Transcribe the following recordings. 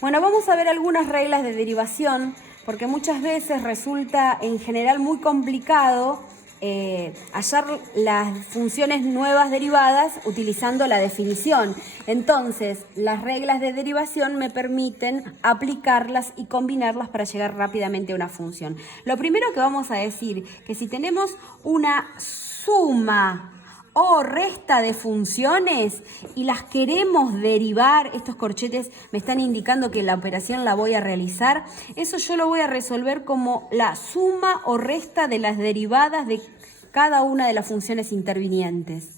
Bueno, vamos a ver algunas reglas de derivación, porque muchas veces resulta en general muy complicado hallar las funciones nuevas derivadas utilizando la definición. Entonces, las reglas de derivación me permiten aplicarlas y combinarlas para llegar rápidamente a una función. Lo primero que vamos a decir, que si tenemos una suma o resta de funciones y las queremos derivar, estos corchetes me están indicando que la operación la voy a realizar, eso yo lo voy a resolver como la suma o resta de las derivadas de cada una de las funciones intervinientes.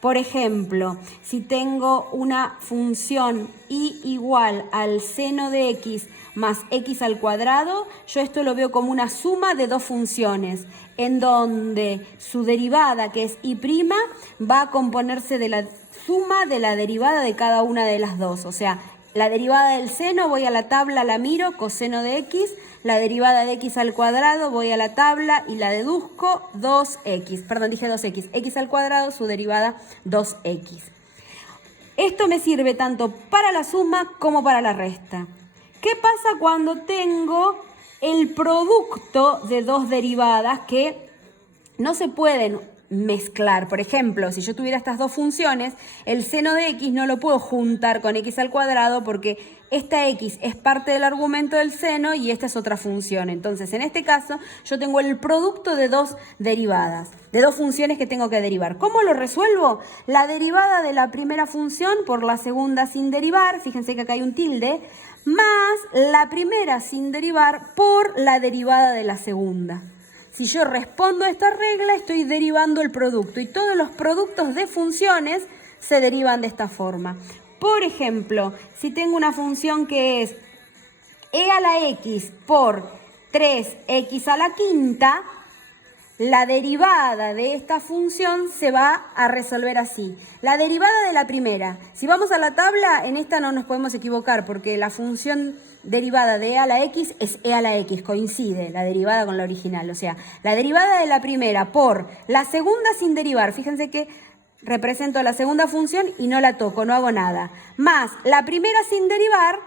Por ejemplo, si tengo una función y igual al seno de x más x al cuadrado, yo esto lo veo como una suma de dos funciones, en donde su derivada, que es y', va a componerse de la suma de la derivada de cada una de las dos. O sea, la derivada del seno, voy a la tabla, la miro, coseno de x, la derivada de x al cuadrado, voy a la tabla y la deduzco, 2x, perdón, dije 2x, x al cuadrado, su derivada 2x. Esto me sirve tanto para la suma como para la resta. ¿Qué pasa cuando tengo el producto de dos derivadas que no se pueden mezclar? Por ejemplo, si yo tuviera estas dos funciones, el seno de x no lo puedo juntar con x al cuadrado porque esta x es parte del argumento del seno y esta es otra función. Entonces, en este caso, yo tengo el producto de dos derivadas, de dos funciones que tengo que derivar. ¿Cómo lo resuelvo? La derivada de la primera función por la segunda sin derivar, fíjense que acá hay un tilde, más la primera sin derivar por la derivada de la segunda. Si yo respondo a esta regla, estoy derivando el producto y todos los productos de funciones se derivan de esta forma. Por ejemplo, si tengo una función que es e a la x por 3x a la quinta, la derivada de esta función se va a resolver así. La derivada de la primera, si vamos a la tabla, en esta no nos podemos equivocar porque la función derivada de e a la x es e a la x, coincide la derivada con la original. O sea, la derivada de la primera por la segunda sin derivar, fíjense que represento la segunda función y no la toco, no hago nada, más la primera sin derivar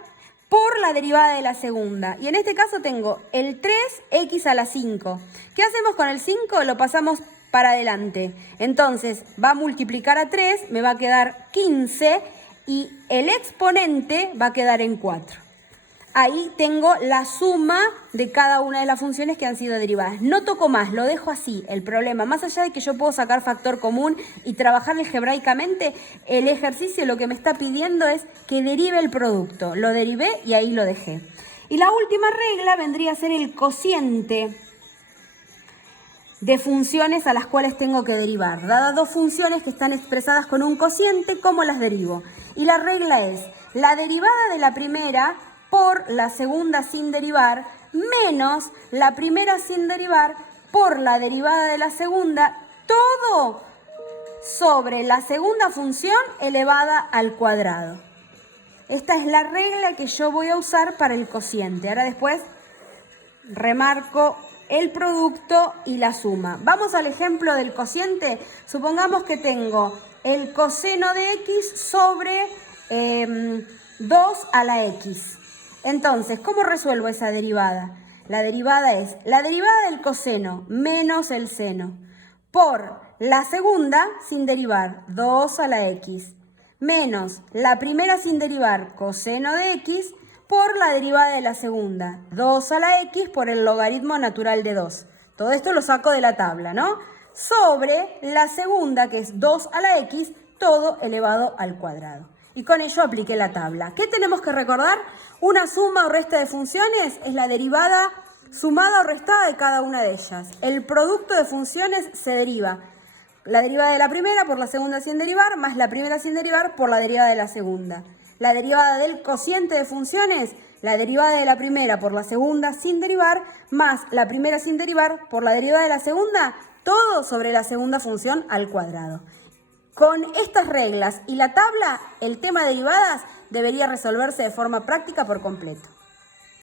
por la derivada de la segunda. Y en este caso tengo el 3x a la 5. ¿Qué hacemos con el 5? Lo pasamos para adelante. Entonces va a multiplicar a 3, me va a quedar 15 y el exponente va a quedar en 4. Ahí tengo la suma de cada una de las funciones que han sido derivadas. No toco más, lo dejo así. El problema, más allá de que yo puedo sacar factor común y trabajar algebraicamente, el ejercicio lo que me está pidiendo es que derive el producto. Lo derivé y ahí lo dejé. Y la última regla vendría a ser el cociente de funciones a las cuales tengo que derivar. Dadas dos funciones que están expresadas con un cociente, ¿cómo las derivo? Y la regla es la derivada de la primera por la segunda sin derivar, menos la primera sin derivar por la derivada de la segunda, todo sobre la segunda función elevada al cuadrado. Esta es la regla que yo voy a usar para el cociente. Ahora después remarco el producto y la suma. Vamos al ejemplo del cociente. Supongamos que tengo el coseno de x sobre 2 a la x. Entonces, ¿cómo resuelvo esa derivada? La derivada es la derivada del coseno menos el seno por la segunda sin derivar, 2 a la x, menos la primera sin derivar, coseno de x, por la derivada de la segunda, 2 a la x por el logaritmo natural de 2. Todo esto lo saco de la tabla, ¿no? Sobre la segunda, que es 2 a la x, todo elevado al cuadrado. Y con ello apliqué la tabla. ¿Qué tenemos que recordar? Una suma o resta de funciones es la derivada sumada o restada de cada una de ellas. El producto de funciones se deriva. La derivada de la primera por la segunda sin derivar, más la primera sin derivar por la derivada de la segunda. La derivada del cociente de funciones, la derivada de la primera por la segunda sin derivar, más la primera sin derivar por la derivada de la segunda, todo sobre la segunda función al cuadrado. Con estas reglas y la tabla, el tema de derivadas debería resolverse de forma práctica por completo.